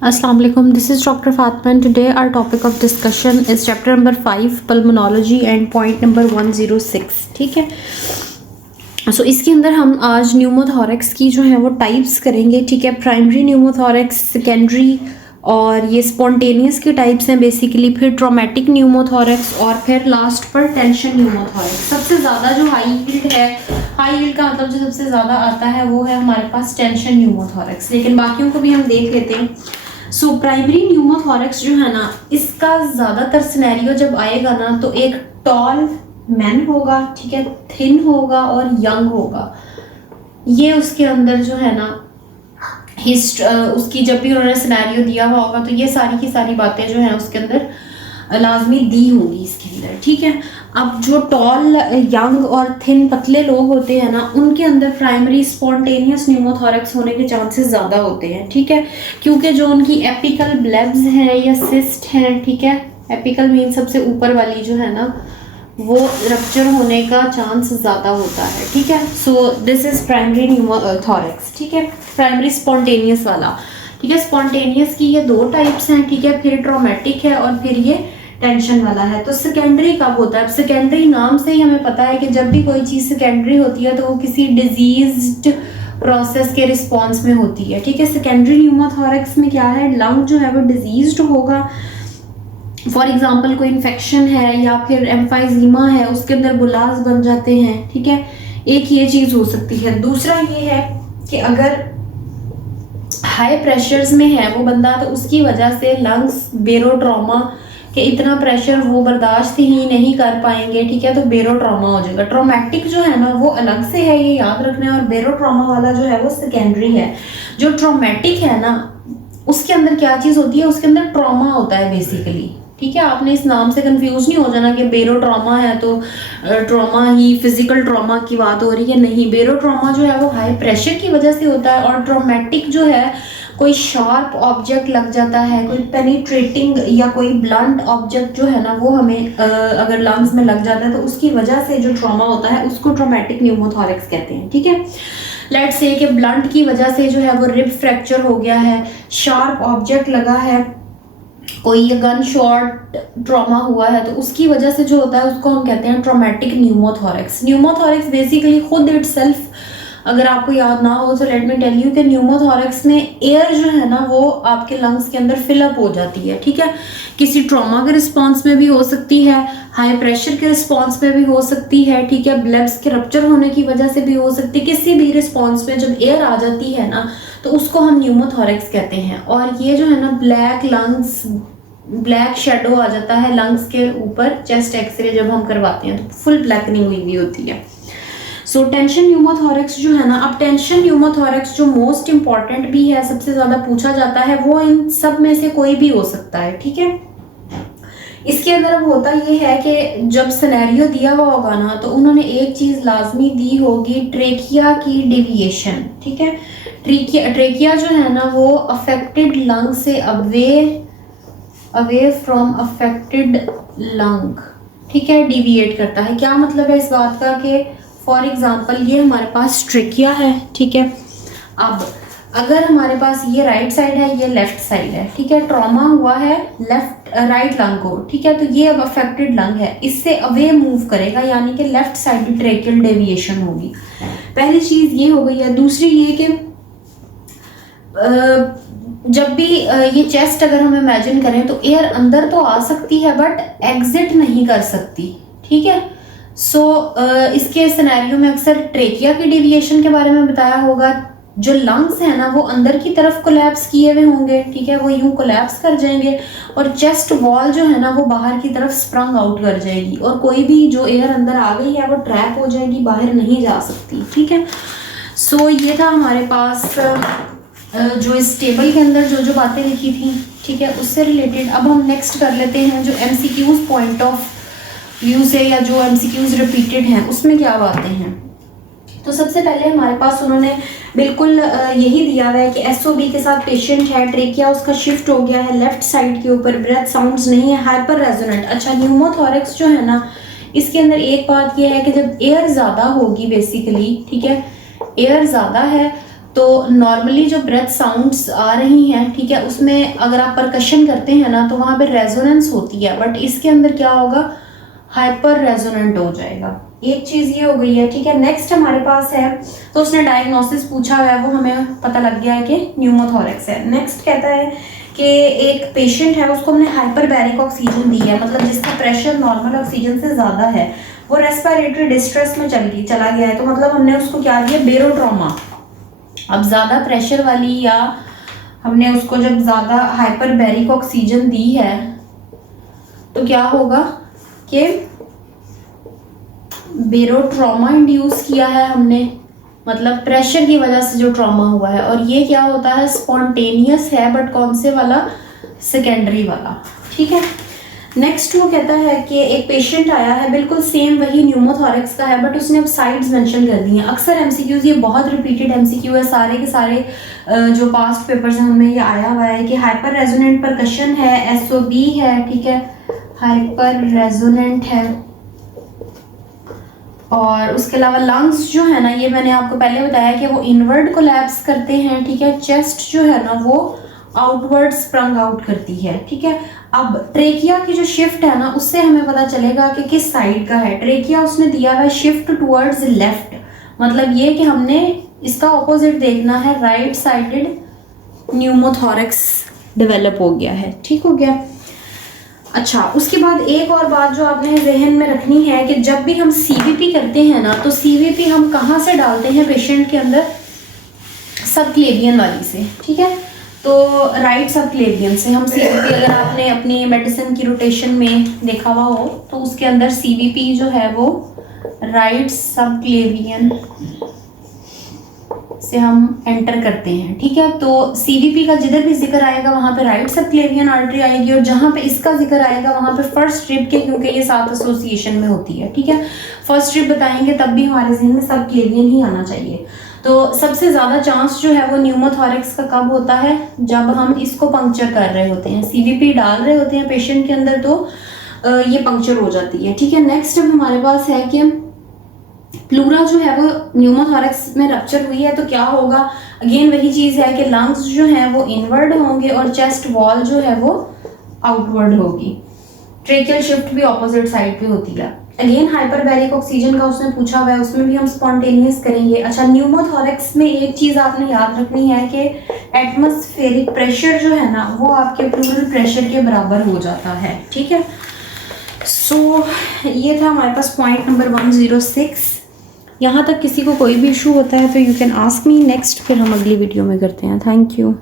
Assalamu alaikum. This is Dr. Fatma and today our topic of discussion is chapter number 5 pulmonology and point number 106. ठीक है. सो इसके अंदर हम आज pneumothorax की जो है वो टाइप्स करेंगे. ठीक है. प्राइमरी न्यूमोथोरैक्स, सेकेंडरी और ये स्पॉन्टेनियस के टाइप्स हैं बेसिकली. फिर ट्रॉमेटिक न्यूमोथोरैक्स और फिर लास्ट पर टेंशन न्यूमोथोरैक्स. सबसे ज़्यादा जो हाई यील्ड है, हाई यील्ड का मतलब जो सबसे ज़्यादा आता है वो है हमारे पास टेंशन न्यूमोथोरैक्स. लेकिन बाकियों को भी हम देख लेते हैं. सो प्राइमरी न्यूमोथोरैक्स जो है ना, इसका ज़्यादातर सिनेरियो जब आएगा ना तो एक टॉल मैन होगा, ठीक है, थिन होगा और यंग होगा. ये उसके अंदर जो है ना उसकी जब भी उन्होंने सिनेरियो दिया हुआ होगा तो ये सारी की सारी बातें जो हैं उसके अंदर लाजमी दी होंगी इसके अंदर. ठीक है. अब जो टॉल, यंग और थिन पतले लोग होते हैं ना, उनके अंदर प्राइमरी स्पॉन्टेनियस न्यूमोथोरैक्स होने के चांसेस ज़्यादा होते हैं. ठीक है. क्योंकि जो उनकी एपिकल ब्लेब्स हैं या सिस्ट हैं, ठीक है, एपिकल मीन सबसे ऊपर वाली जो है ना, वो रप्चर होने का चांस ज़्यादा होता है. ठीक है. So this is primary pneumothorax. ठीक है. प्राइमरी स्पॉन्टेनियस वाला. ठीक है. स्पॉन्टेनियस की ये दो टाइप्स हैं. ठीक है. फिर ट्रॉमेटिक है और फिर ये टेंशन वाला है. तो सेकेंडरी कब होता है? सेकेंडरी नाम से ही हमें पता है कि जब भी कोई चीज़ सेकेंडरी होती है तो वो किसी डिजीज्ड प्रोसेस के रिस्पॉन्स में होती है. ठीक है. सेकेंडरी न्यूमोथोरैक्स में क्या है, लंग जो है वो डिजीज्ड होगा. फॉर एग्जाम्पल कोई इन्फेक्शन है या फिर एम्फाइजीमा है, उसके अंदर बुलास बन जाते हैं. ठीक है. एक ये चीज़ हो सकती है. दूसरा ये है कि अगर हाई प्रेशर्स में है वो बंदा तो उसकी वजह से लंग्स बेरोट्रॉमा कि इतना प्रेशर वो बर्दाश्त ही नहीं कर पाएंगे. ठीक है. तो बेरोट्रॉमा हो जाएगा. ट्रॉमेटिक जो है ना वो अलग से है, ये याद रखना है. और बेरोट्रॉमा वाला जो है वो सेकेंडरी है. जो ट्रॉमेटिक है ना उसके अंदर क्या चीज़ होती है, उसके अंदर ट्रॉमा होता है बेसिकली. ठीक है. आपने इस नाम से कंफ्यूज नहीं हो जाना कि बेरो ट्रॉमा है तो ट्रॉमा ही फिजिकल ट्रॉमा की बात हो रही है. नहीं, बेरो ट्रॉमा जो है वो हाई प्रेशर की वजह से होता है. और ट्रॉमेटिक जो है कोई शार्प ऑब्जेक्ट लग जाता है, कोई पेनिट्रेटिंग या कोई ब्लंट ऑब्जेक्ट जो है ना वो हमें अगर लंग्स में लग जाता है तो उसकी वजह से जो ट्रॉमा होता है उसको ट्रॉमेटिक न्यूमोथोरैक्स कहते हैं. ठीक है. लेट्स से कि ब्लंट की वजह से जो है वो रिब फ्रैक्चर हो गया है, शार्प ऑब्जेक्ट लगा है, कोई गन शॉट ट्रॉमा हुआ है, तो उसकी वजह से जो होता है उसको हम कहते हैं ट्रॉमेटिक न्यूमोथोरैक्स. न्यूमोथोरैक्स बेसिकली खुद इटसेल्फ, अगर आपको याद ना हो तो लेट मी टेल यू कि न्यूमोथोरैक्स में एयर जो है ना वो आपके लंग्स के अंदर फिलअप हो जाती है. ठीक है. किसी ट्रॉमा के रिस्पॉन्स में भी हो सकती है, हाई प्रेशर के रिस्पॉन्स में भी हो सकती है. ठीक है. ब्लेब्स के रप्चर होने की वजह से भी हो सकती है. किसी भी रिस्पॉन्स में जब एयर आ जाती है ना तो उसको हम न्यूमोथोरैक्स कहते हैं. और ये जो है ना ब्लैक लंग्स, ब्लैक शेडो आ जाता है लंग्स के ऊपर. चेस्ट एक्सरे जब हम करवाते हैं तो फुल ब्लैकनिंग हुई हुई होती है. सो टेंशन न्यूमोथोरैक्स जो है ना, अब टेंशन न्यूमोथोरैक्स जो मोस्ट इंपॉर्टेंट भी है, सबसे ज़्यादा पूछा जाता है, वो इन सब में से कोई भी हो सकता है. ठीक है. इसके अंदर अब होता ये है कि जब सिनेरियो दिया हुआ होगा ना तो उन्होंने एक चीज़ लाजमी दी होगी, ट्रेकिया की डेविएशन. ठीक है. ट्रेकिया जो है ना वो अफेक्टेड लंग से अवे फ्रॉम अफेक्टेड लंग, ठीक है, डिविएट करता है. क्या मतलब है इस बात का कि फॉर एग्जाम्पल ये हमारे पास ट्रेकिया है. ठीक है. अब अगर हमारे पास ये राइट साइड है, ये लेफ्ट साइड है. ठीक है. ट्रॉमा हुआ है राइट लंग को. ठीक है. तो ये अब अफेक्टेड लंग है, इससे अवे मूव करेगा, यानी कि लेफ्ट साइड ट्रेकियल डेविएशन होगी. पहली चीज़ ये हो गई है. दूसरी ये कि जब भी ये चेस्ट अगर हम इमेजिन करें तो एयर अंदर तो आ सकती है बट एग्जिट नहीं कर सकती. ठीक है. सो इसके सिनेरियो में अक्सर ट्रेकिया की डेविएशन के बारे में बताया होगा. जो लंग्स हैं ना वो अंदर की तरफ कोलैप्स किए हुए होंगे. ठीक है. वो यूं कोलैप्स कर जाएंगे और चेस्ट वॉल जो है ना वो बाहर की तरफ स्प्रंग आउट कर जाएगी और कोई भी जो एयर अंदर आ गई है वो ट्रैप हो जाएगी, बाहर नहीं जा सकती. ठीक है. सो ये था हमारे पास जो इस टेबल के अंदर जो बातें लिखी थी. ठीक है. उससे रिलेटेड अब हम नेक्स्ट कर लेते हैं जो MCQs पॉइंट ऑफ व्यू से या जो MCQs रिपीटेड हैं उसमें क्या बातें हैं. तो सबसे पहले हमारे पास उन्होंने बिल्कुल यही दिया हुआ है कि SOB के साथ पेशेंट है, ट्रेकिया उसका शिफ्ट हो गया है लेफ्ट साइड के ऊपर, ब्रेथ साउंड्स नहीं है, हाइपर रेजोनेंट. अच्छा, न्यूमोथोरैक्स जो है ना इसके अंदर एक बात यह है कि जब एयर ज़्यादा होगी बेसिकली, ठीक है, एयर ज़्यादा है तो नॉर्मली जो ब्रेथ साउंड्स आ रही हैं, ठीक है, उसमें अगर आप परकशन करते हैं ना तो वहाँ पे रेजोनेंस होती है, बट इसके अंदर क्या होगा, हाइपर रेजोनेंट हो जाएगा। एक चीज़ ये हो गई है, ठीक है। नेक्स्ट हमारे पास है, तो उसने डायग्नोसिस पूछा हुआ है, वो हमें पता लग गया है कि न्यूमोथोरेक्स है। नेक्स्ट कहता है कि एक पेशेंट है, उसको हमने हाइपरबैरिक ऑक्सीजन दी है, मतलब जिसका प्रेशर नॉर्मल ऑक्सीजन से ज़्यादा है, वो रेस्पिरेटरी डिस्ट्रेस में चला गया है, तो मतलब हमने उसको क्या दिया, बेरोट्रॉमा। अब ज़्यादा प्रेशर वाली या हमने उसको जब ज़्यादा हाइपरबैरिक ऑक्सीजन दी है तो क्या होगा कि बेरोट्रॉमा इंड्यूस किया है हमने, मतलब प्रेशर की वजह से जो ट्रॉमा हुआ है। और ये क्या होता है, स्पॉन्टेनियस है, बट कौन से वाला, सेकेंडरी वाला, ठीक है। नेक्स्ट वो कहता है कि एक पेशेंट आया है, बिल्कुल सेम वही न्यूमोथोरेक्स का है, बट उसने अब साइड्स मेंशन कर दी हैं। अक्सर एमसीक्यूज, ये बहुत रिपीटेड एमसीक्यू है, सारे के सारे जो पास्ट पेपर्स हैं उनमें ये आया हुआ है कि हाइपर रेजोनेंट परकशन है, एसओबी है, ठीक है, हाइपर रेजोनेंट है, और उसके अलावा लंग्स जो है ना, ये मैंने आपको पहले बताया कि वो इनवर्ड कोलैप्स करते हैं, ठीक है। चेस्ट जो है ना वो आउटवर्ड स्प्रंग आउट करती है, ठीक है। अब ट्रेकिया की जो शिफ्ट है ना, उससे हमें पता चलेगा कि किस साइड का है। ट्रेकिया उसने दिया हुआ है शिफ्ट टुवर्ड्स लेफ्ट, मतलब ये कि हमने इसका ऑपोजिट देखना है, राइट साइडेड न्यूमोथोरेक्स डेवलप हो गया है, ठीक हो गया। अच्छा, उसके बाद एक और बात जो आपने जहन में रखनी है कि जब भी हम सीवीपी करते हैं ना, तो सीवीपी हम कहाँ से डालते हैं पेशेंट के अंदर, सबक्लेवियन वाली से, ठीक है। तो राइट सबक्लेवियन से हम सीवीपी, अगर आपने अपनी मेडिसिन की रोटेशन में देखा हुआ हो तो उसके अंदर सीवीपी जो है वो राइट सबक्लेवियन से हम एंटर करते हैं, ठीक है। तो सीवीपी का जिधर भी जिक्र आएगा वहाँ पे राइट सबक्लेवियन आर्टरी आएगी, और जहाँ पे इसका जिक्र आएगा वहाँ पे फर्स्ट रिब के, क्योंकि ये साथ एसोसिएशन में होती है, ठीक है। फर्स्ट रिब बताएंगे तब भी हमारे जहन में सबक्लेवियन ही आना चाहिए। तो सबसे ज़्यादा चांस जो है वो न्यूमोथोरेक्स का कब होता है, जब हम इसको पंक्चर कर रहे होते हैं, सीवीपी डाल रहे होते हैं पेशेंट के अंदर, तो ये पंक्चर हो जाती है, ठीक है। नेक्स्ट अब हमारे पास है कि प्लूरा जो है वो न्यूमोथोरेक्स में रप्चर हुई है, तो क्या होगा, अगेन वही चीज़ है कि लंग्स जो हैं वो इनवर्ड होंगे और चेस्ट वॉल जो है वो आउटवर्ड होगी। ट्रेकियल शिफ्ट भी ऑपोजिट साइड पे होती है। अगेन हाइपरबैरिक ऑक्सीजन का उसने पूछा हुआ है, उसमें भी हम स्पॉन्टेनियस करेंगे। अच्छा, न्यूमोथोरेक्स में एक चीज़ आपने याद रखनी है कि एटमॉस्फेरिक प्रेशर जो है ना वो आपके प्लूरल प्रेशर के बराबर हो जाता है, ठीक है। सो ये था हमारे पास पॉइंट नंबर 106। यहाँ तक किसी को कोई भी इशू होता है तो you can ask me next, फिर हम अगली वीडियो में करते हैं। Thank you.